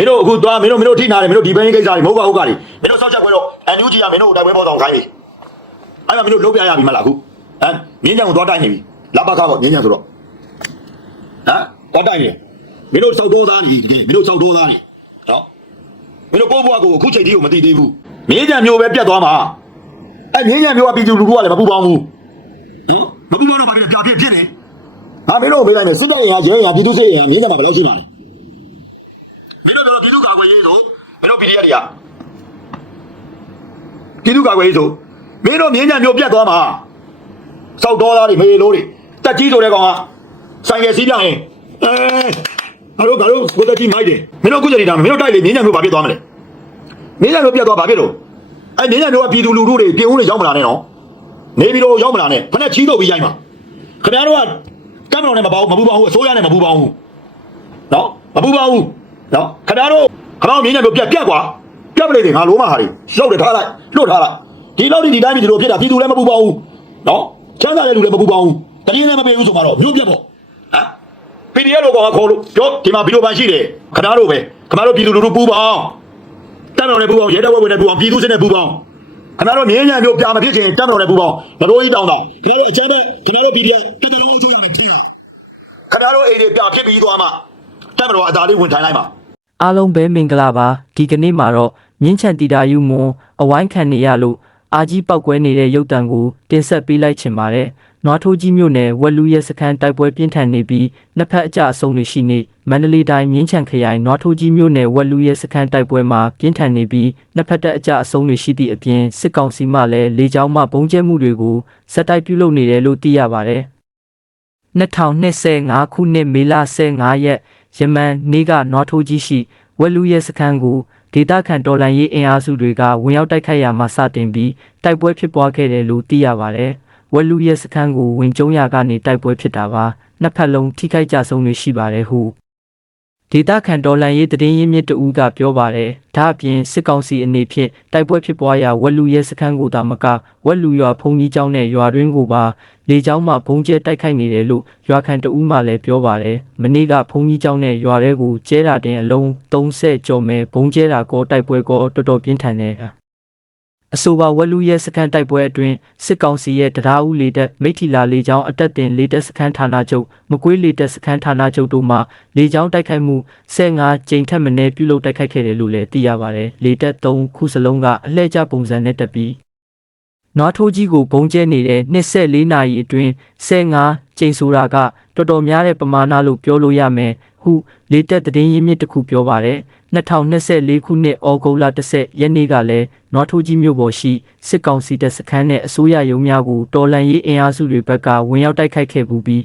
မင်းတို့အခုသွားမင်းတို့မင်းတို့ထိနာတယ်မင်းတို့ဒီဘင်းကိစ္စတွေမဟုတ်ပါဘူးကတွေမင်းတို့စောက်ချက်ခွဲတော့အန်ယူဂျီကမင်းတို့ကိုတိုက်ပွဲပေါ်ဆောင်ခိုင်းပြီအဲ့မှာမင်းတို့လုံးပြရပြီမလားအခုဟမ်မြင်းကြံကိုသွားတိုက်နေပြီလာပါကားပေါ့မြင်းကြံဆိုတော့ဟမ်သွားတိုက်နေမင်းတို့စောက်တော်သားနေတကယ်မင်းတို့စောက်တော်သားနေနော်မင်းတို့ကိုယ့်ဘဝကိုအခုချိန်ထိကိုမသိသေးဘူးမြင်းကြံမျိုးပဲပြတ်သွားမှာအဲ့မြင်းကြံမျိုးကပြည်သူလူထုကလည်းမပူပေါင်းဘူးဟမ်မပူပေါင်းတော့ဘာဖြစ်လဲပြပြဖြစ်နေဟာမင်းတို့မေးလိုက်မယ်စစ်တပ်ရင်ကရဲရင်ကပြည်သူစစ်ရင်ကမြင်းကြံမှာဘယ်လောက်ရှိမှာလဲ မင်းတို့တော့ပြည်သူ့ကာကွယ်ရေးဆိုမင်းတို့ PDF တွေကပြည်သူ့ကာကွယ်ရေးဆိုမင်းတို့မြင်းညံမျိုးပြတ်သွားမှာစောက်တော်သားတွေမေလို့တွေတက်ကြီးဆိုတဲ့ကောင်ကဆိုင်ကယ်စီးပြရင်အဲငါတို့ငါတို့ကိုတက်ကြီးမိုက်တယ်မင်းတို့အခုချိန်တာမင်းတို့တိုက်လေမြင်းညံမျိုးဘာဖြစ်သွားမလဲမြင်းညံမျိုးပြတ်သွားဘာဖြစ်လို့အဲမြင်းညံမျိုးကပြည်သူလူထုတွေပြင်ဦးတွေရောက်မလာနဲ့နော်နေပြီးတော့ရောက်မလာနဲ့ခနဲ့ချီးတော့ပြီးရိုက်မှာခင်ဗျားတို့ကကမ်းမတော်နဲ့မပေါဘူးမပူပါဘူးအစိုးရနဲ့မပူပါဘူးနော်မပူပါဘူးနော်ခင်ဗျားတို့ ခမောင်းမြင်းနဲ့ပြက်ပြက်ကွာပြက်ပလေတွေငါလိုမဟာတွေရုပ်တယ်ထားလိုက်လွတ်ထားလိုက်ဒီလောက်ဒီဒီတိုင်းပြည်ဒီလိုဖြစ်တာပြည်သူလည်းမပူပါဘူးနော်ချမ်းသာတဲ့လူလည်းမပူပါဘူးတတိယလည်းမပေးဘူးဆိုမှတော့မြို့ပြက်ပေါ့ဟမ် PDF လို့ကောင်ကခေါ်လို့ပြောဒီမှာဗီဒီယိုပန်ရှိတယ်ခင်ဗျားတို့ပဲခင်ဗျားတို့ပြည်သူလူထုပူပါအောင်တတ်တော်နဲ့ပူပါအောင်ရဲတပ်ဖွဲ့ဝင်နဲ့ပူအောင်ပြည်သူစစ်နဲ့ပူပါအောင်ခင်ဗျားတို့မြင်းညံမျိုးပြမဖြစ်ချင်တတ်တော်နဲ့ပူပါအောင်မတော်ကြီးတောင်းတောင်းခင်ဗျားတို့အချမ်းပဲခင်ဗျားတို့ PDF တစ်တလုံးအချိုးရမယ်ထင်ရခင်ဗျားတို့အိမ်တွေပြဖြစ်ပြီးသွားမှတတ်တော်အသာလေးဝင်ထိုင်လိုက်ပါ အားလုံးပဲမင်္ဂလာပါဒီကနေ့မှာတော့မြင်းချန်တီတာယူမွန်အဝိုင်းခံနေရလို့အာကြီးပောက်ကွဲနေတဲ့ရုပ်တံကိုတင်ဆက်ပေးလိုက်ချင်ပါတယ်နွားထိုးကြီးမြို့နယ်ဝက်လူရဲစခန်းတိုက်ပွဲပြင်းထန်နေပြီးနှစ်ဖက်အကြအဆုံးတွေရှိနေမန္တလေးတိုင်းမြင်းချန်ခရိုင်နွားထိုးကြီးမြို့နယ်ဝက်လူရဲစခန်းတိုက်ပွဲမှာပြင်းထန်နေပြီးနှစ်ဖက်တပ်အကြအဆုံးတွေရှိသည့်အပြင်စစ်ကောင်စီမှလည်းလေကြောင်းမှပုံကျဲမှုတွေကိုစက်တိုက်ပြုလုပ်နေတယ်လို့သိရပါတယ်2025ခုနှစ်မေလ15ရက် ယမန်နေ့ကနွားထိုးကြီးရှိဝက်လူရဲစခန်းကိုဒေတာခန်တော်လန်ရေးအင်အားစုတွေကဝင်ရောက်တိုက်ခိုက်ရာမှာစတင်ပြီးတိုက်ပွဲဖြစ်ပွားခဲ့တယ်လို့သိရပါတယ်။ဝက်လူရဲစခန်းကိုဝင်ကျုံရကနေတိုက်ပွဲဖြစ်တာပါ။နှစ်ဖက်လုံးထိခိုက်ကြဆုံးတွေရှိပါတယ်ဟု ဒေတာခန်တော်လန်ရေးတည်င်းရင်းမြစ်တဦးကပြောပါတယ်။ဒါအပြင်စစ်ကောင်စီအနေဖြင့်တိုက်ပွဲဖြစ်ပွားရာဝက်လူရဲစခန်းကိုတာမကဝက်လူရွာဖုန်ကြီးကျောင်းနဲ့ရွာတွင်းကိုပါလေကျောင်းမှာဘုံကျဲတိုက်ခိုက်နေတယ်လို့ရွာခံတဦးမှလည်းပြောပါတယ်။မနေ့ကဖုန်ကြီးကျောင်းနဲ့ရွာထဲကိုကျဲတာတင်အလုံး30ကျော်မဲ့ဘုံကျဲတာကောတိုက်ပွဲကောတော်တော်ပြင်းထန်နေတာ။ အဆိုပါဝက်လူရဲစခန်းတိုက်ပွဲအတွင်းစစ်ကောင်စီရဲ့တရားဥလေတပ်မိထီလာလေကြောင်းအတက်တင်လေတပ်စခန်းဌာနချုပ်မကွေးလေတပ်စခန်းဌာနချုပ်တို့မှလေကြောင်းတိုက်ခိုက်မှု15ကြိမ်ထက်မနည်းပြုလုပ်တိုက်ခိုက်ခဲ့တယ်လို့လည်းသိရပါတယ်။လေတပ်3ခုစလုံးကအလှည့်ကျပုံစံနဲ့တက်ပြီးနွားထိုးကြီးကိုဘုံကျဲနေတဲ့24နာရီအတွင်း15ကျိန်ဆိုတာကတော်တော်များတဲ့ပမာဏလို့ပြောလို့ရမယ် ဟုလေတက်သတင်းရင်းမြစ်တစ်ခုပြောပါတယ်2024ခုနှစ်ဩဂုတ်လ10ရက်နေ့ကလည်းနွားထိုးကြီးမြို့ပေါ်ရှိစစ်ကောင်စီတပ်စခန်းနဲ့အစိုးရရုံးများကိုတော်လန်ရေးအင်အားစုတွေဘက်ကဝင်ရောက်တိုက်ခိုက်ခဲ့ပူပြီး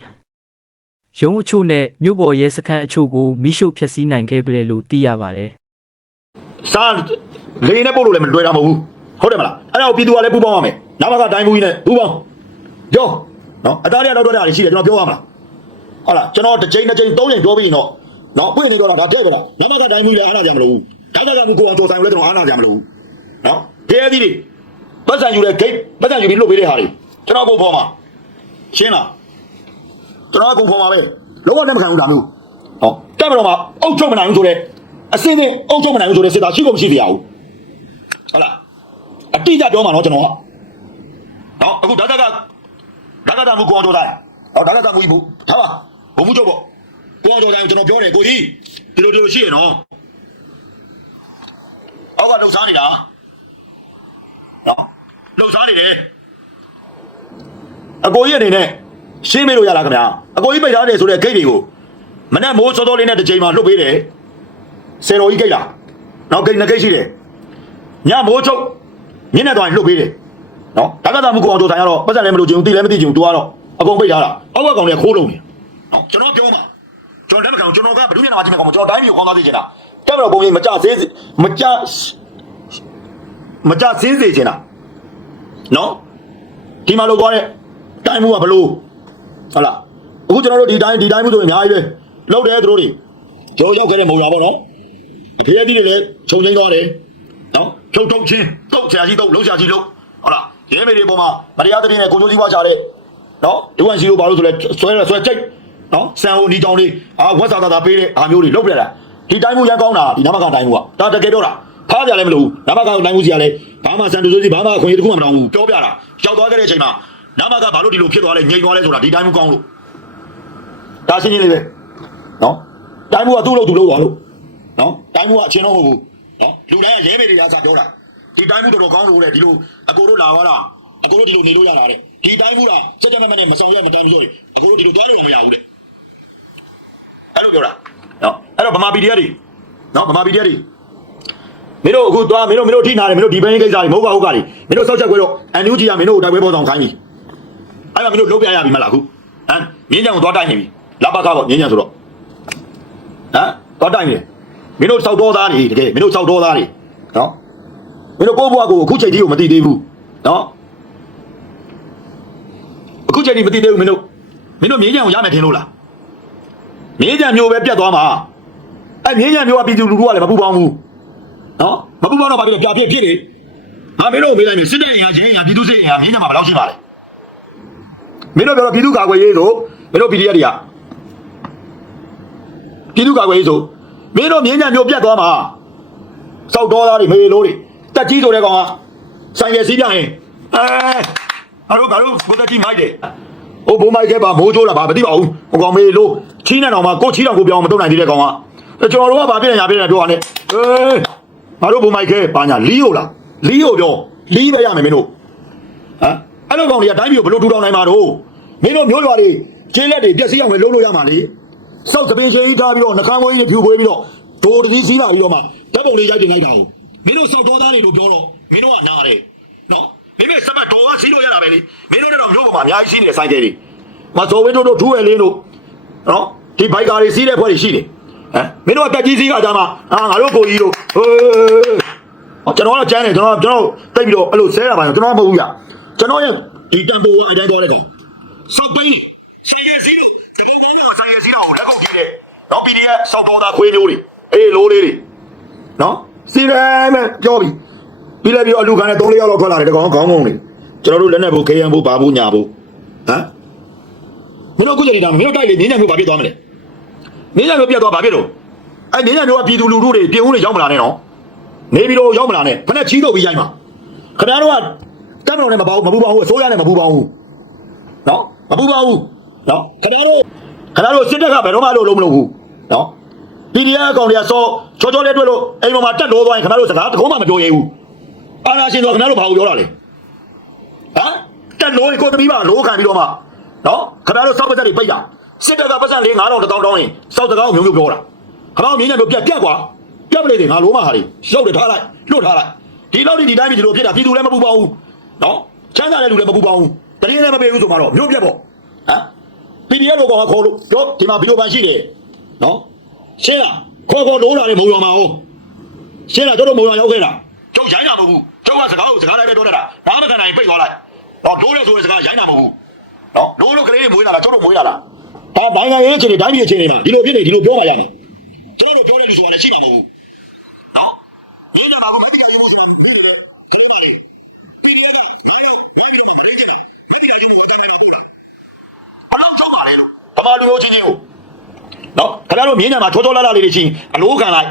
ရုံးအချို့နဲ့မြို့ပေါ်ရဲစခန်းအချို့ကိုမိရှုဖျက်ဆီးနိုင်ခဲ့ပြီလို့သိရပါတယ်စားလေနဲ့ပို့လို့လည်းမလွယ်တာမဟုတ်ဘူးဟုတ်တယ်မလားအဲ့ဒါကိုပြည်သူကလည်းပူပေါင်းရမယ်နောက်ဘက်ကတိုင်းဘူးကြီးနဲ့ပူပေါင်းပြောနော်အသားရတော့တော့တာရှိတယ်ကျွန်တော်ပြောရမလား ဟုတ်လားကျွန်တော်တစ်ချိန်တစ်ချိန်သုံးချိန်ပြောပြီးရင်တော့နော်ပွင့်နေတော့တာဒါတဲ့ပဲလားနောက်ဘက်ကတိုင်းဘူးကြီးလည်းအားနာကြမလို့ဒါကကမူကိုအောင်တော်ဆိုင်ကိုလည်းကျွန်တော်အားနာကြမလို့နော်ခဲသီးတွေပတ်စံယူတဲ့ဂိတ်ပတ်စံယူပြီးလွတ်ပေးတဲ့ဟာတွေကျွန်တော်ကိုဖော်မှာရှင်းလားကျွန်တော်ကကိုဖော်မှာပဲလုံးဝလက်မခံဘူးဒါမျိုးဟောတက်မတော်မှာအုတ်ချုပ်မနိုင်ဘူးဆိုတော့အစင်းနဲ့အုတ်ချုပ်မနိုင်ဘူးဆိုတဲ့စစ်သားရှိကုန်မရှိတရားဘူးဟုတ်လားအတိအကျပြောမှာနော်ကျွန်တော်ကနော်အခုဒါကကဒါကကမူကိုအောင်တော်ဆိုင်ဟောဒါကကမူကြီးဘူးထားပါ ဘုံမှုချုပ်ပေါ့ကိုအောင်တော်ဆိုင်ကျွန်တော်ပြောတယ်ကိုကြီးဒီလိုဒီလိုရှိရနော်အောက်ကလှုပ်ရှားနေတာနော်လှုပ်ရှားနေတယ်အကိုကြီးအနေနဲ့ရှင်းမေးလို့ရလားခင်ဗျာအကိုကြီးပိတ်ထားတယ်ဆိုတဲ့ဂိတ်တွေကိုမနေ့မိုးစောစောလေးနဲ့တစ်ချိန်မှလှုပ်ပေးတယ်ဆယ်တော်ကြီးဂိတ်လားနော်ဂိတ်နှစ်ဂိတ်ရှိတယ်ညမိုးချုပ်မြင်းနဲ့သွားရင်လှုပ်ပေးတယ်နော်ဒါကသာမကိုအောင်တို့ဆိုင်ကတော့ပတ်စံလည်းမလို့ချင်ဘူးတီလည်းမသိချင်ဘူးသူကတော့အကုန်ပိတ်ထားတာအောက်ကကောင်လည်းခိုးလုံးနေ နော်ကျွန်တော်ပြောမှာကျွန်တော်လက်မခံဘူးကျွန်တော်ကဘယ်သူမျက်နှာမှာကြည့်မကောင်းဘူးကျွန်တော်တိုင်းပြည်ကိုကောင်းသားသိချင်တာတက်မတော်ပုံကြီးမကြသေးမကြမကြစင်းစေချင်တာနော်ဒီမှာလို့သွားတဲ့တိုင်းမှုကဘလို့ဟုတ်လားအခုကျွန်တော်တို့ဒီတိုင်းဒီတိုင်းမှုဆိုရင်အများကြီးပဲလောက်တယ်သူတို့တွေကျော်ရောက်ခဲ့တဲ့မုံရွာပေါ့နော်အဖေအသီးတွေလည်းခြုံချင်းသွားတယ်နော်ဖြုတ်ထုတ်ချင်းတုတ်ဆရာကြီးတုတ်လုံးဆရာကြီးလုံးဟုတ်လားရဲမေတွေပေါ်မှာမတရားသဖြင့်နဲ့ကိုကျိုးစည်းပွားချတဲ့နော်ဒုဝန်စီလိုပါလို့ဆိုလဲဆွဲရဆွဲကြိတ် နော်ဆန်ဟိုနီတောင်လေးအာဝက်စာသာသာပေးတဲ့အားမျိုးတွေလုပ်ပြရတာဒီတိုင်းမှုရန်ကောင်းတာဒီနမကတိုင်းမှုကဒါတကယ်ပြောတာဖားကြလည်းမလို့နမကတိုင်းမှုစီကလည်းဘာမှစံတူစိုးစီဘာမှအခွင့်အရေးတစ်ခုမှမတောင်းဘူးပြောပြတာရောက်သွားခဲ့တဲ့အချိန်မှာနမကဘာလို့ဒီလိုဖြစ်သွားလဲငြိမ်သွားလဲဆိုတာဒီတိုင်းမှုကောင်းလို့ဒါရှင်းရှင်းလေးပဲနော်တိုင်းမှုကသူ့လို့သူ့လို့သွားလို့နော်တိုင်းမှုကအချင်းတော့မဟုတ်ဘူးနော်လူတိုင်းကရဲမေတွေကစားပြောတာဒီတိုင်းမှုတော်တော်ကောင်းလို့တဲ့ဒီလိုအကိုတို့လာသွားတာအကိုတို့ဒီလိုနေလို့ရတာတဲ့ဒီတိုင်းမှုကစက်ကြမမနဲ့မဆောင်ရမတမ်းဘူးဆိုရင်အကိုတို့ဒီလိုသွားလို့မရဘူးတဲ့ အဲ့လိုပြောတာနော်အဲ့တော့ဗမာပြည်တရားတွေနော်ဗမာပြည်တရားတွေမင်းတို့အခုသွားမင်းတို့မင်းတို့ထိနာတယ်မင်းတို့ဒီဘင်းကိစ္စတွေမဟုတ်ပါဘူးကတွေမင်းတို့စောက်ချက်ခွဲတော့အန်ယူဂျီကမင်းတို့တိုက်ပွဲပေါ်ဆောင်ခိုင်းပြီအဲ့မှာမင်းတို့လုံးပြရပြီမလားအခုဟမ်မြင်းကြံကိုသွားတိုက်နေပြီလဘကားပေါ့မြင်းကြံဆိုတော့ဟမ်သွားတိုက်နေတယ်မင်းတို့စောက်တော်သားတွေတကယ်မင်းတို့စောက်တော်သားတွေနော်မင်းတို့ကိုယ့်ဘဝကိုအခုချိန်ကြီးကိုမသိသေးဘူးနော်အခုချိန်ကြီးမသိသေးဘူးမင်းတို့မင်းတို့မြင်းကြံကိုရမယ်ထင်လို့လား မြင်းကြံမျိုးပဲပြတ်သွားမှာအဲမြင်းကြံမျိုးကပြည်သူလူထုကလည်းမပူပေါင်းဘူးနော်မပူပေါင်းတော့ဘာဖြစ်လဲပြဖြစ်ဖြစ်နေဟာမင်းတို့မေးလိုက်မယ်စစ်တပ်ရင်ဟာချင်းရင်ဟာပြည်သူစစ်ရင်ဟာမြင်းကြံမှာဘယ်လောက်ရှိပါလဲမင်းတို့ပြောတော့ပြည်သူကာကွယ်ရေးဆိုမင်းတို့ PDF တွေကပြည်သူကာကွယ်ရေးဆိုမင်းတို့မြင်းကြံမျိုးပြတ်သွားမှာစောက်တော်သားတွေမေလို့တွေတက်ကြီးဆိုတဲ့ကောင်ကဆိုင်ရယ်စီးပြရင်အဲအားတို့ဘာလို့ကိုတက်ကြီးမိုက်တယ် ဟိုဘုံမိုက်ခဲပါမိုးချိုးတာပါမသိပါဘူးဟိုကောင်မေးလို့ချီးနေတော့မှကိုချီးတော်ကိုပြောင်းမတုံနိုင်သေးတဲ့ကောင်ကကျွန်တော်တို့ကဘာဖြစ်နေညာဖြစ်နေပြောရနဲ့အေးငါတို့ဘုံမိုက်ခဲပါညာလီးဟုတ်လားလီးဟုတ်ပြောလီးပဲရမယ်မင်းတို့ဟမ်အဲ့လိုကောင်တွေကတိုင်းပြည်ကိုဘယ်လိုထူထောင်နိုင်မှာတော့မင်းတို့မျိုးရွာတွေကျင်းလက်တွေပျက်စီးအောင်လည်းလုပ်လို့ရမှာလေစောက်သပင်ချင်းကြီးထားပြီးတော့နှကန်းမွေးကြီးဖြူပွေးပြီးတော့ဒိုတတိစီးလာပြီးတော့မှဓာတ်ပုံလေးရိုက်တင်လိုက်တာကိုမင်းတို့စောက်တော်သားတွေလို့ပြောတော့မင်းတို့ကနားတယ်နော် မင်းမေစမတ်တော်ကစီးလို့ရတာပဲလေမင်းတို့လည်းတော့မျိုးပေါ်မှာအများကြီးစီးနေတဲ့ဆိုင်ကယ်တွေမဇော်ဝင်းတို့တို့ထူးဝဲလင်းတို့နော်ဒီဘိုက်ကာတွေစီးတဲ့ဖွဲ့တွေရှိတယ်ဟမ်မင်းတို့ကတက်ကြီးစီးကကြမှာအာငါတို့ကိုကြီးတို့ဟေးဟောကျွန်တော်ကကျန်းတယ်ကျွန်တော်ကျွန်တော်တိတ်ပြီးတော့အဲ့လိုဆဲတာပါကျွန်တော်မဟုတ်ဘူးရကျွန်တော်ရဲ့ဒီတန်ဖိုးကအတိုင်းသွားတဲ့ကောင်စောက်ပိန်းဆိုင်ရစီးတို့တကုံကောင်းကဆိုင်ရစီးတော့လက်ကုပ်ကြည့်တယ်နော် PDF စောက်တော်သားခွေးမျိုးတွေအေးလိုးလေးတွေနော်စီးတယ်မဲ့ပြောပြီ ပြီးလည်းပြီးအလူခံနဲ့၃၄ယောက်လောက်ထွက်လာတယ်တကောင်ခေါင်းကုန်းတွေကျွန်တော်တို့လက်နဲ့ဖို့ KM ဖို့ဘာဖို့ညာဖို့ဟမ်မင်းတို့အခုချိန်နေတာမင်းတို့တိုက်လေမြင်းညံမျိုးဘာဖြစ်သွားမလဲမြင်းညံမျိုးပြတ်သွားဘာဖြစ်တော့အဲမြင်းညံမျိုးကပြည်သူလူထုတွေပြင်ဦးတွေရောက်မလာနဲ့နော်နေပြီးတော့ရောက်မလာနဲ့ခနဲ့ချီးတော့ပြီးရိုက်မှာခင်ဗျားတို့ကတက်မတော်နဲ့မပါဘူးမပူပါဘူးအစိုးရနဲ့မပူပါဘူးနော်မပူပါဘူးနော်ခင်ဗျားတို့ခင်ဗျားတို့စစ်တပ်ကဘယ်တော့မှလို့လုံးမလုပ်ဘူးနော် PDF အကောင်တွေကစောချောချောလေးတွေ့လို့အိမ်ပေါ်မှာတက်လို့သွားရင်ခင်ဗျားတို့စကားတကုံးမှမပြောရဘူး အာနာရှင်ဆိုခင်ဗျားတို့ဘာကိုပြောတာလဲဟမ်တက်လို့ကိုသမီးပါလိုးခံပြီးတော့မှနော်ခင်ဗျားတို့စောက်ပတ်သက်တွေပိတ်တာစစ်တပ်ကပတ်စံလေး9000တောင်းတောင်းရင်စောက်တကောင်းမျိုးမျိုးပြောတာခင်ဗျားတို့မြင်းညံမျိုးပြက်ပြက်ကွာပြက်ပလေတွေငါလိုးမဟာတွေရုပ်တွေထားလိုက်လွတ်ထားလိုက်ဒီလောက်ဒီဒီတိုင်းပြည်ဒီလိုဖြစ်တာပြည်သူလည်းမပူပါဘူးနော်ချမ်းသာတဲ့လူလည်းမပူပါဘူးတရင်လည်းမပေးဘူးဆိုမှတော့မျိုးပြက်ပေါ့ဟမ် PDF လို့ကောင်ကခေါ်လို့ပြောဒီမှာဗီဒီယိုပန်ရှိတယ်နော်ရှင်းလားခေါ်ခေါ်လိုးတာလေမုံရွာမှာဟုတ်ရှင်းလားတို့တို့မုံရွာရောက်ခဲ့တာ ကျုပ်ရိုင်းတာမဟုတ်ဘူးကျုပ်ကစကားကိုစကားလိုက်ပဲပြောတတ်တာဘာမှမခံနိုင်ပိတ်သွားလိုက်တော့ဒိုးလို့ဆိုရင်စကားရိုင်းတာမဟုတ်ဘူးနော်ဒိုးလို့ကလေးတွေမွေးလာတာကျုပ်တို့မွေးလာတာဟာဘိုင်းကရေးချင်တယ်တိုင်းပြည်ချင်နေတာဒီလိုဖြစ်နေဒီလိုပြောမှရမှာကျွန်တော်တို့ပြောတဲ့လူဆိုတာလည်းရှိမှာမဟုတ်ဘူးနော်ဘယ်လိုလဲဘာမတိကရေးဖို့ဆိုတာဖြစ်တယ်ကလေးပါလေပြည်ရတာခိုင်းရိုင်းပြီးတော့ရေးချင်တယ်မတိကရေးဖို့တင်နေတာပို့လားအလောက်ချုပ်ပါလေလို့ဗမာလူမျိုးချင်းချင်းကိုနော်ခင်ဗျားတို့မြင်းညာမှာချောချောလာလာလေးတွေချင်းအလိုခံလိုက်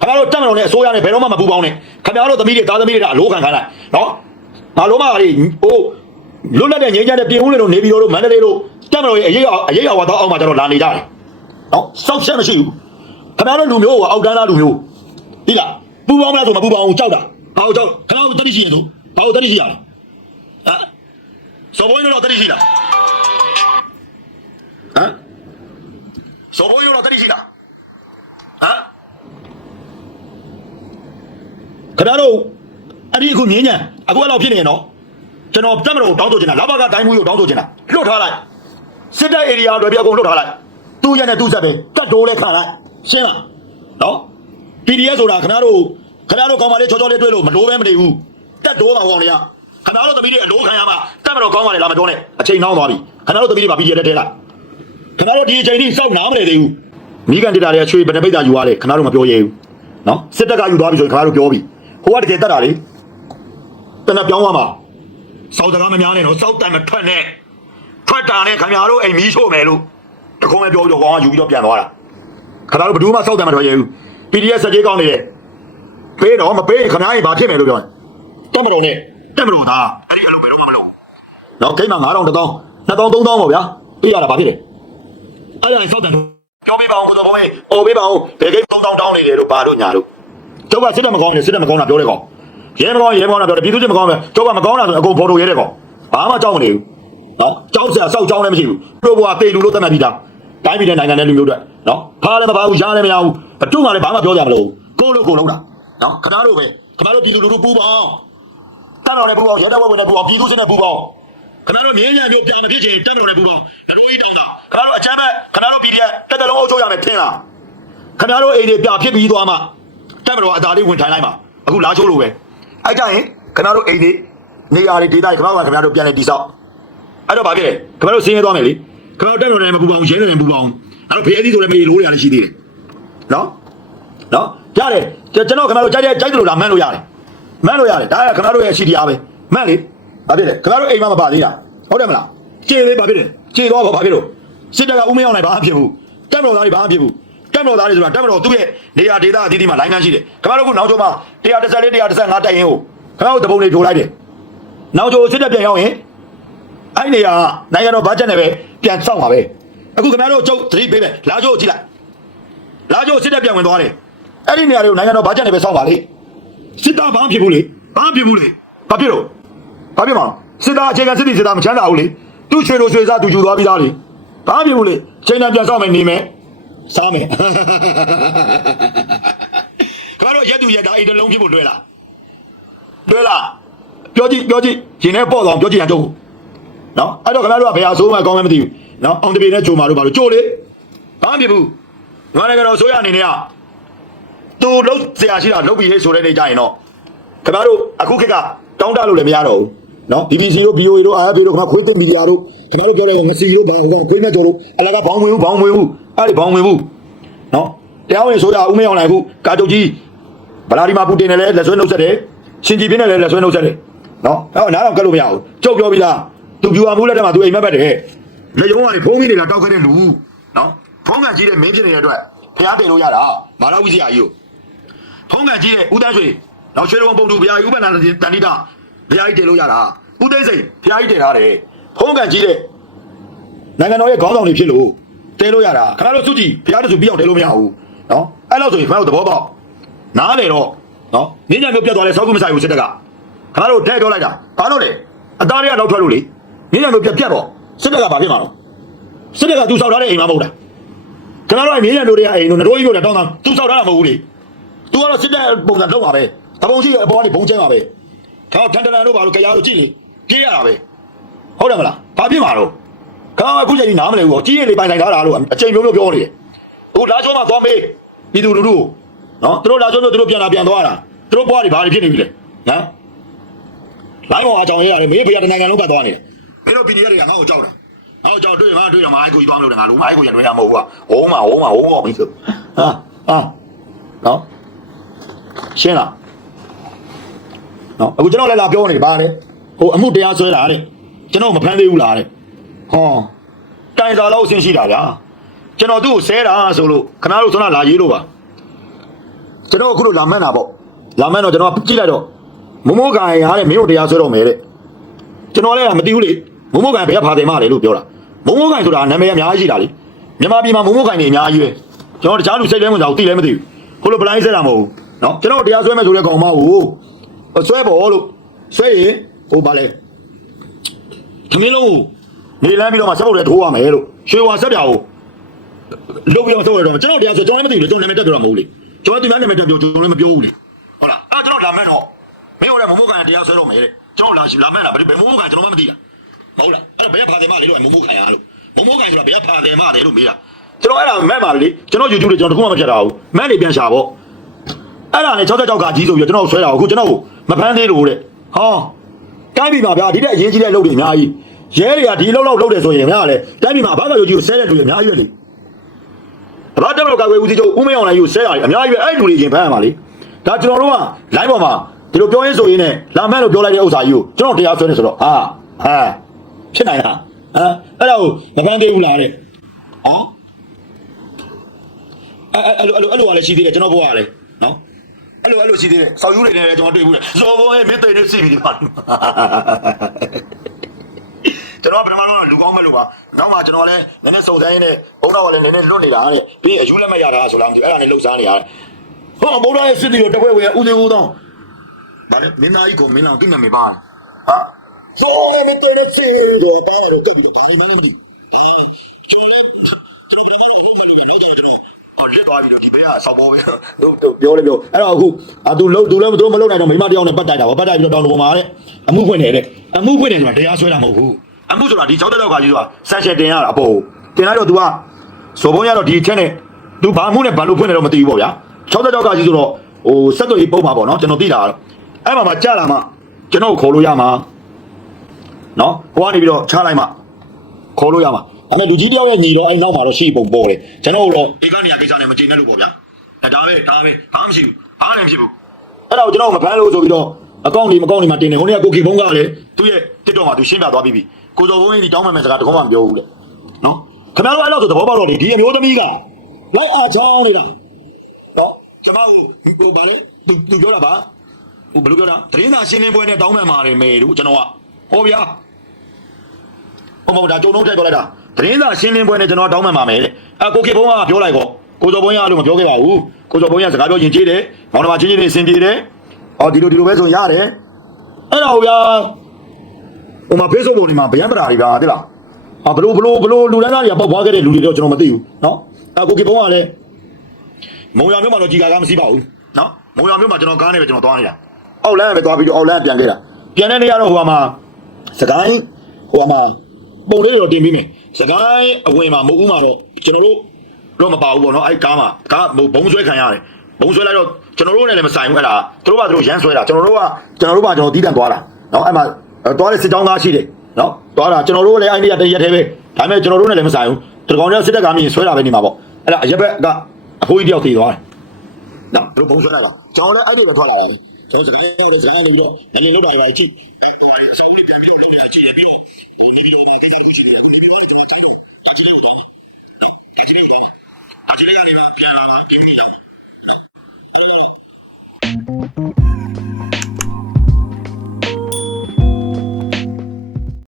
ခင်ဗျားတို့တက်မလို့နဲ့အစိုးရနဲ့ဘယ်တော့မှမပူပေါင်းနဲ့ခင်ဗျားတို့သမီးတွေသားသမီးတွေကအလိုခံခိုင်းလိုက်နော်ငါလုံးမကြီးဟိုလွတ်လပ်တဲ့ငြိမ်းချမ်းတဲ့ပြင်ဦးလေတို့နေပြည်တော်တို့မန္တလေးတို့တက်မတော်ရဲ့အရေးအရေးအဝါတော့အောက်မှာကျွန်တော်လာနေကြတယ်နော်စောက်ချက်မရှိဘူးခင်ဗျားတို့လူမျိုးကအောက်တန်းသားလူမျိုးဒီလားပူပေါင်းမလားဆိုမပူပေါင်းဘူးကြောက်တာဘာလို့ကြောက်ခင်ဗျားတို့တတိရှိရင်ဆိုဘာလို့တတိရှိရလဲဟမ်စောဘွေးတို့တတိရှိလားဟမ်စောဘွေးတို့တတိရှိလားဟမ် ခင်ဗျားတို့အဲ့ဒီအခုမြင်းညံအခုအဲ့လောက်ဖြစ်နေရင်နော်ကျွန်တော်တက်မလို့တောင်းဆိုချင်တာလဘကတိုင်းမှုကိုတောင်းဆိုချင်တာလွတ်ထားလိုက်စစ်တပ် area တွေပြအကုန်လွတ်ထားလိုက်သူ့ရက်နဲ့သူ့ဆက်ပဲတက်တိုးလဲခံလိုက်ရှင်းလားနော် PDF ဆိုတာခင်ဗျားတို့ခင်ဗျားတို့ကောင်းပါလေချောချောလေးတွေ့လို့မလို့ပဲမနေဘူးတက်တိုးပါကောင်တွေကခင်ဗျားတို့သမီးတွေအလို့ခံရမှာတက်မလို့ကောင်းပါလေလားမပြောနဲ့အချိန်နှောင်းသွားပြီခင်ဗျားတို့သမီးတွေပါ PDF နဲ့ထဲလိုက်ခင်ဗျားတို့ဒီအချိန်ထိစောက်နားမလဲသေးဘူးမိကန်ဒေတာတွေကချွေဘယ်နှပိတ်တာယူရတယ်ခင်ဗျားတို့မပြောရဲဘူးနော်စစ်တပ်ကယူသွားပြီဆိုရင်ခင်ဗျားတို့ပြောပြီ ဟိုကတကယ်တက်တာလေတနက်ပြောင်းသွားမှာစောက်စကားမများနဲ့နော်စောက်တန်မထွက်နဲ့ထွက်တာနဲ့ခင်ဗျားတို့အိမ်မီးရှို့မယ်လို့တခုံးပဲပြောပြီးတော့ကောင်ကယူပြီးတော့ပြန်သွားတာခင်ဗျားတို့ဘယ်သူမှစောက်တန်မထွက်ရဘူး PDF စက်ကြီးကောင်းနေတယ်ပေးတော့မပေးရင်ခင်ဗျားကြီးဘာဖြစ်မယ်လို့ပြောရင်တက်မတော်နဲ့တက်မတော်သားအဲ့ဒီအလုပ်ဘယ်တော့မှမလုပ်နော်ကိန်းမှာ9000 1000 2000 3000ပေါ့ဗျာပေးရတာဘာဖြစ်လဲအဲ့ဒါစောက်တယ်ပြောပြပါဦးတော့ဘိုးဟိုပေးပါဦးဘယ်ကိန်း3000တောင်းနေတယ်လို့ဘာလို့ညာလို့ ကျုပ်ကစစ်တယ်မကောင်းနဲ့စစ်တယ်မကောင်းတာပြောတယ်ကောင်ရဲမကောင်းရဲမကောင်းတာပြောတယ်ပြည်သူစစ်မကောင်းပဲကျုပ်ကမကောင်းတာဆိုအကုန်ဖော်လို့ရဲတယ်ကောင်ဘာမှကြောက်မနေဘူးဟာကြောက်စရာစောက်ကြောင်းလည်းမရှိဘူးတို့ဘွားတေလူလို့တတ်မှတ်ပြီးသားတိုင်းပြည်တဲ့နိုင်ငံတဲ့လူမျိုးတွေနော်ဖားလည်းမပါဘူးရှားလည်းမရဘူးဘတူမှလည်းဘာမှပြောကြမလို့ကိုလို့ကိုလုံးတာနော်ခဏတို့ပဲခဏတို့ပြည်သူလူထုပူပေါင်းတတ်တော်လည်းပူပေါင်းရဲတပ်ဖွဲ့ဝင်လည်းပူပေါင်းပြည်သူစစ်လည်းပူပေါင်းခဏတို့မြင်းညာမျိုးပြန်မဖြစ်ချင်တက်တော်လည်းပူပေါင်းတို့ကြီးတောင်းတာခဏတို့အချမ်းပဲခဏတို့ပြည်တဲ့တက်တလုံးအုပ်ချုပ်ရမယ်ထင်လားခဏတို့အိမ်တွေပြဖြစ်ပြီးသွားမှ တက်မတော်အသာလေးဝင်ထိုင်လိုက်မှာအခုလာချိုးလို့ပဲအဲ့ကြရင်ခဏတို့အိမ်တွေနေရာတွေဒေသတွေခဏတို့ခဏတို့ပြန်နေတိဆောက်အဲ့တော့ဗာဖြစ်တယ်ခဏတို့ဆင်းရဲသွားမယ်လေခဏတို့တက်တော်လည်းမပူပေါင်းရင်းတယ်လည်းမပူပေါင်းအဲ့တော့ဖေးအသီးဆိုလည်းမေးလို့ရတယ်ရှိသေးတယ်နော်နော်ရတယ်ကျွန်တော်ခဏတို့ကြိုက်တဲ့ကြိုက်တယ်လို့လာမှန်းလို့ရတယ်မှန်းလို့ရတယ်ဒါကခဏတို့ရဲ့ရှိတရားပဲမှန်းလေဗာဖြစ်တယ်ခဏတို့အိမ်မှာမပါသေးတာဟုတ်တယ်မလားကြေသေးဗာဖြစ်တယ်ကြေသွားပါဗာဖြစ်လို့စစ်တပ်ကဦးမရောက်နိုင်ဘာမှဖြစ်ဘူးတက်တော်သားတွေဘာမှဖြစ်ဘူး တက်တော်သားတွေဆိုတာတက်တော်သူ့ရဲ့နေရာဒေသအသီးသီးမှာလိုင်းကန်းရှိတယ်ခဏတို့ကနောက်ကျောမှာ134 135တိုက်ရင်ကိုခဏတို့တပုံတွေထိုးလိုက်တယ်နောက်ကျောစစ်တပ်ပြန်ရောက်ရင်အဲ့နေရာနိုင်ငံတော်ဘတ်ဂျက်နဲ့ပဲပြန်စောင့်ပါပဲအခုခင်ဗျားတို့ကျုပ်သတိပေးမယ်လာကျိုးကြည့်လိုက်လာကျိုးစစ်တပ်ပြန်ဝင်သွားတယ်အဲ့ဒီနေရာတွေကိုနိုင်ငံတော်ဘတ်ဂျက်နဲ့ပဲစောင့်ပါလေစစ်တပ်ဘာမှဖြစ်ဘူးလေဘာမှဖြစ်ဘူးလေဘာဖြစ်လို့ဘာဖြစ်မှာစစ်သားအခြေခံစစ်တီစစ်သားမချမ်းသာဘူးလေသူ့ချွေလိုချွေစားသူယူသွားပြီးသားလေဘာမှဖြစ်ဘူးလေချိန်တန်ပြန်စောင့်မယ်နေမယ် စားမယ်ခင်ဗျားတို့ရက်သူရက်သားအိတ်တစ်လုံးဖြစ်ဖို့လွယ်လားလွယ်လားပြောကြည့်ပြောကြည့်ရင်ထဲပေါ့သွားပြောကြည့်ရတော့နော်အဲ့တော့ခင်ဗျားတို့ကဘယ်ဟာဆိုးမှကောင်းမှမသိဘူးနော်အောင်တပြေနဲ့ဂျုံမာတို့ဘာလို့ကြိုးလေဘာမှမဖြစ်ဘူးငါလည်းကတော့ဆိုရအနေနဲ့ကသူလုံးဆရာရှိတာလုံးပြီးဟေးဆိုတဲ့နေကြရင်တော့ခင်ဗျားတို့အခုခေတ်ကတောင်းတလို့လည်းမရတော့ဘူး နော် BBC တို့ BOA တို့ AFP တို့ခင်ဗျာခွေးသိမီဒီယာတို့ခင်ဗျားတို့ပြောတဲ့ငစီတို့ဘာဟိုကခွေးမဲ့တော်တို့အလကဘောင်းဝင်ဘူးဘောင်းဝင်ဘူးအဲ့ဒီဘောင်းဝင်ဘူးနော်တရားဝင်ဆိုရဦးမရောက်နိုင်ဘူးကာတုတ်ကြီးဗလာဒီမာပူတင်နဲ့လည်းလက်ဆွဲနှုတ်ဆက်တယ်ရှင်ကြည်ပြင်းနဲ့လည်းလက်ဆွဲနှုတ်ဆက်တယ်နော်အဲ့တော့နားတော့ကတ်လို့မရဘူးကြုတ်ပြောပြီးလားသူပြူအောင်မှုလက်ထက်မှာသူအိမ်မက်ဘက်တယ်လက်ရုံးကနေဖုံးမိနေတာတောက်ခဲ့တဲ့လူနော်ဖုံးကန်ကြီးတဲ့မင်းဖြစ်နေတဲ့အတွက်ဖျားတင်လို့ရတာမာလာဝိဇ္ဇာကြီးကိုဖုံးကန်ကြီးတဲ့ဦးတန်းရွှေနောက်ရွှေတော်ပုံတူဘုရားကြီးဥပ္ပန္နတန်တိတာ ဘုရားကြီးတင်လို့ရတာဦးသိန်းစိန်ဘုရားကြီးတင်ထားတယ်ဖုံးကန်ကြီးတဲ့နိုင်ငံတော်ရဲ့ခေါင်းဆောင်တွေဖြစ်လို့တင်လို့ရတာခဏတော့စုကြည့်ဘုရားတဆူပြီးအောင်တင်လို့မရဘူးနော်အဲ့လောက်ဆိုရင်ခဏတော့သဘောပေါက်နားလေတော့နော်နင်းညာမျိုးပြတ်သွားလဲစောက်ကူမဆိုင်ဘူးစစ်တပ်ကခဏတော့ထဲပြောလိုက်တာဘာလို့လဲအသားတွေကနောက်ထွက်လို့လေနင်းညာမျိုးပြတ်ပြတ်တော့စစ်တပ်ကဘာဖြစ်မှာတော့စစ်တပ်ကသူစောက်ထားတဲ့အိမ်မှာမဟုတ်တာကျွန်တော်တို့ကနင်းညာမျိုးတွေကအိမ်တို့နှတော်ကြီးတို့လည်းတောင်းတောင်းသူစောက်ထားတာမဟုတ်ဘူးလေသူကတော့စစ်တပ်ပုံစံလုပ်ပါပဲတပုံရှိအပေါ်ကနေဘုံကျဲပါပဲ တော့ထန်တန်တို့ဘာလို့ကြားလို့ကြည့်လေကြေးရတာပဲဟုတ်တယ်မလားဘာဖြစ်မှာတော့ခေါင်းအခုချိန်ကြီးနားမလဲဘူးကြီးရလေပိုင်ဆိုင်ထားတာလို့အချိန်မျိုးမျိုးပြောနေတယ်ဟိုလာချိုးမှသွားမေးပြည်သူလူထုနော်သူတို့လာချိုးဆိုသူတို့ပြန်လာပြန်သွားတာသူတို့ဘွားတွေဘာတွေဖြစ်နေပြီလဲနော်လိုင်းပေါ်အကြောင်းရရတယ်မင်းဖေရတနိုင်ငံလုံးကသွားနေတယ်မင်းတို့ပြည်တွေကငါ့ကိုကြောက်တယ်ငါ့ကိုကြောက်တွေ့ငါတွေ့တော့ငါအိုက်ကိုကြီးသွားမလို့တယ်ငါလုံးမအိုက်ကိုရတွေ့ရမဟုတ်ဘူးကဝုံးမဝုံးမဝုံးတော့ပြီဆိုဟာဟာနော်ရှင်းလား နော်အခုကျွန်တော်လည်းလာပြောနေပါလေဟိုအမှုတရားဆွဲတာတဲ့ကျွန်တော်မဖမ်းသေးဘူးလားတဲ့ဟောတိုင်စာလောက်အဆင်းရှိတာဗျာကျွန်တော်သူ့ကိုဆဲတာဆိုလို့ခဏလို့ဆိုတော့လာရေးလို့ပါကျွန်တော်အခုလို့လာမှန်းတာပေါ့လာမှန်းတော့ကျွန်တော်ကြည့်လိုက်တော့မမိုးကန်ရတဲ့မင်းတို့တရားဆွဲတော့မယ်တဲ့ကျွန်တော်လည်းမသိဘူးလေမမိုးကန်ဘယ်ကဖာတယ်မလဲလို့ပြောတာမမိုးကန်ဆိုတာနာမည်အများကြီးရှိတာလေမြန်မာပြည်မှာမမိုးကန်နေအများကြီးပဲကျွန်တော်တခြားလူစိတ်ထဲဝင်တာကိုသိလည်းမသိဘူးဟိုလိုပလိုင်းဆဲတာမဟုတ်ဘူးနော်ကျွန်တော်တရားဆွဲမယ်ဆိုတဲ့ကောင်မဟုတ် ဆွဲပေါ်လို့ဆွဲရင်ဟိုပါလဲသမင်းလုံးကိုနေလမ်းပြီးတော့မှစက်ပုတ်တွေထိုးရမယ်လို့ရွှေဝါဆက်ပြာကိုလုတ်ပြီးတော့ထုတ်ရတော့ကျွန်တော်တရားဆိုကျွန်တော်လည်းမသိဘူးလေကျွန်တော်နာမည်တက်ပြောတာမဟုတ်ဘူးလေကျွန်တော်ဒီနာမည်တက်ပြောကျွန်တော်လည်းမပြောဘူးလေဟုတ်လားအဲ့ကျွန်တော်လာမဲ့တော့မင်းဟိုလည်းမမိုးကန်တရားဆွဲတော့မယ်တဲ့ကျွန်တော်လာရှိလာမဲ့လားဘယ်မမိုးကန်ကျွန်တော်မှမသိတာမဟုတ်လားအဲ့ဘယ်ဖာတယ်မလဲလို့မမိုးကန်ရလို့မမိုးကန်ဆိုတာဘယ်ဖာတယ်မလဲလို့မေးတာကျွန်တော်အဲ့ဒါမဲ့ပါလေကျွန်တော် YouTube တွေကျွန်တော်တခုမှမဖြတ်တာဘူးမဲ့နေပြန်ရှာပေါ့အဲ့ဒါနဲ့66ကကြီးဆိုပြီးကျွန်တော်ဆွဲတာအခုကျွန်တော် မဖမ်းသေးလို့တဲ့ဟောတိုင်းပြည်မှာဗျာဒီတဲ့အရေးကြီးတဲ့လုပ်တွေအများကြီးရဲတွေကဒီလောက်လောက်လုပ်တယ်ဆိုရင်ဗျာလေတိုင်းပြည်မှာဘာသာရေးကြီးကိုဆဲတဲ့လူတွေအများကြီးပဲလေဘာတက်မလို့ကာကွယ်ဦးစီးချုပ်ဦးမင်းအောင်နိုင်ကြီးကိုဆဲရတယ်အများကြီးပဲအဲ့လူတွေရင်ဖမ်းရမှာလေဒါကျွန်တော်တို့က line ပေါ်မှာဒီလိုပြောရင်းဆိုရင်းနဲ့လာမဲ့လို့ပြောလိုက်တဲ့ဥစ္စာကြီးကိုကျွန်တော်တရားဆွဲနေဆိုတော့ဟာဟာဖြစ်နိုင်လားဟမ်အဲ့ဒါကိုမဖမ်းသေးဘူးလားတဲ့ဟောအဲ့အဲ့လိုအဲ့လိုအဲ့လိုကလည်းရှိသေးတယ်ကျွန်တော်ဘွားကလည်းနော် အဲ့လိုအဲ့လိုရှိသေးတယ်ဆောက်ယူနေတယ်ကျွန်တော်တွေ့ဘူးလေဇော်ဘုံရဲ့မင်းသိနေစီပြီဒီမှာကျွန်တော်ပထမတော့လူကောင်းမလို့ပါနောက်မှကျွန်တော်လည်းနည်းနည်းစုံစမ်းရင်းနဲ့ဘုံတော်ကလည်းနည်းနည်းလွတ်နေတာတဲ့ပြီးအယူလည်းမရတာဆိုတော့အဲ့ဒါနဲ့လှုပ်ရှားနေရတယ်ဟောဘုံတော်ရဲ့စစ်တီကိုတပွဲဝင်ဦးသေးဦးတော့ဗါလေမင်းသားကြီးကိုမင်းတော်တိမမေပါဟာဇော်ရဲ့မင်းသိနေစီတော့တားတယ်တက်ပြီးဘာမှမလုပ်ဘူးကျွန်တော်လည်းကျွန်တော်ကတော့လုံးမလို့ပဲလုပ်တယ်ကျွန်တော်ဟောလက် သွားပြီးတော့ဒီဘေးကဆောက်ပေါ်ပြီးတော့ပြောလေပြောအဲ့တော့အခုအာသူလုံးသူလည်းသူမလုံးနိုင်တော့မိမတယောက်နဲ့ပတ်တိုက်တာဗောပတ်တိုက်ပြီးတော့တောင်းတပေါ်မှာတဲ့အမှုဖွင့်နေတဲ့အမှုဖွင့်နေဆိုတာတရားစွဲတာမဟုတ်ဘူးအမှုဆိုတာဒီ၆တောက်ကကြီးဆိုတာဆန်ရှယ်တင်ရတာအပေါ်တင်လိုက်တော့ तू ကစော်ဘုံရတော့ဒီအချက်နဲ့ तू ဘာမှုနဲ့ဘာလို့ဖွင့်နေတော့မသိဘူးပေါ့ဗျာ၆တောက်ကကြီးဆိုတော့ဟိုစက်တော်ကြီးပုံမှာပေါ့နော်ကျွန်တော်သိတာတော့အဲ့မှာမှကြာလာမှကျွန်တော်ခေါ်လို့ရမှာနော်ဟိုကနေပြီးတော့ချလိုက်မှခေါ်လို့ရမှာ ဒါပေမဲ့လူကြီးတယောက်ရဲ့ညီတော့အဲ့နောက်မှာတော့ရှိပုံပေါ်တယ်ကျွန်တော်တို့ဒီကနေရာကိစ္စနဲ့မကျေနပ်လို့ပေါ့ဗျာဒါဒါပဲဒါပဲဘာမှမရှိဘူးဘာမှလည်းဖြစ်ဘူးအဲ့တော့ကျွန်တော်မဖမ်းလို့ဆိုပြီးတော့အကောင့်ဒီမကောင့်ဒီမှာတင်နေဟိုနေ့ကကိုကီဘုံကလည်းသူ့ရဲ့တစ်တော့မှာသူရှင်းပြသွားပြီးပြီကိုစော်ဘုံကြီးဒီတောင်းမှန်မဲ့စကားတကောမှမပြောဘူးလေနော်ခင်ဗျားတို့အဲ့လောက်ဆိုသဘောပေါက်တော့လေဒီအမျိုးသမီးကလိုက်အားချောင်းနေတာနော်ကျွန်တော်ဟိုဘာလဲသူသူပြောတာပါဟိုဘယ်လိုပြောတာတရင်သာရှင်းလင်းပွဲနဲ့တောင်းမှန်ပါတယ်မေတို့ကျွန်တော်ကဟောဗျာဟုတ်မဟုတ်ဒါကြုံတော့ထည့်ပြောလိုက်တာ သတင်းစာရှင်းလင်းပွဲနဲ့ကျွန်တော်တောင်းပန်ပါမယ်တဲ့အကိုခေဘုံကပြောလိုက်ကောကိုစော်ဘုံရလို့မပြောခဲ့ပါဘူးကိုစော်ဘုံရစကားပြောရင်ကြည့်တယ်မောင်နှမချင်းချင်းတွေအဆင်ပြေတယ်အော်ဒီလိုဒီလိုပဲဆိုရတယ်အဲ့ဒါဟိုဗျာဟိုမှာ Facebook ပုံတွေမှာဗျံပရာတွေဗျာတိလားဟာဘလို့ဘလို့ဘလို့လူတန်းသားတွေကပေါက်ပွားခဲ့တဲ့လူတွေတော့ကျွန်တော်မသိဘူးเนาะအကိုခေဘုံကလည်းမုံရမြို့မှာတော့ကြီးကားကားမရှိပါဘူးเนาะမုံရမြို့မှာကျွန်တော်ကားနဲ့ပဲကျွန်တော်သွားနေတာအောက်လမ်းပဲသွားပြီးတော့အောက်လမ်းပြန်ခဲ့တာပြန်တဲ့နေရာတော့ဟိုမှာစကိုင်းဟိုမှာ ပုံလေးတော့တင်ပြီးမယ် စကိုင်းအဝင်မှာမဟုတ်ဦးမှာတော့ကျွန်တော်တို့တော့မပါဘူးပေါ့နော်အဲ့ကားမှာကားဘုံဆွဲခံရတယ်ဘုံဆွဲလိုက်တော့ကျွန်တော်တို့နဲ့လည်းမဆိုင်ဘူးအဲ့ဒါသူတို့ကသူတို့ရမ်းဆွဲတာကျွန်တော်တို့ကကျွန်တော်တို့ကကျွန်တော်တီးတန့်သွားတာနော်အဲ့မှာသွားတဲ့စစ်တောင်းသားရှိတယ်နော်သွားတာကျွန်တော်တို့လည်းအဲ့ဒီကတည်းရက်သေးပဲဒါပေမဲ့ကျွန်တော်တို့နဲ့လည်းမဆိုင်ဘူးတကောင်ကျစစ်တပ်ကမြင်ဆွဲတာပဲနေမှာပေါ့အဲ့ဒါအရက်ဘက်ကအဖိုးကြီးတယောက်တည်သွားတယ်နော်သူတို့ဘုံဆွဲလိုက်တာကျွန်တော်လည်းအဲ့ဒီပဲထွက်လာတာကျွန်တော်စကိုင်းရောက်တဲ့စကိုင်းနေပြီးတော့ငလင်လောက်တာပဲကြည့်ဟိုဟာအဆောက်အဦပြန်ပြီးတော့လုပ်နေတာကြည့်ရပြီးတော့ Gracias.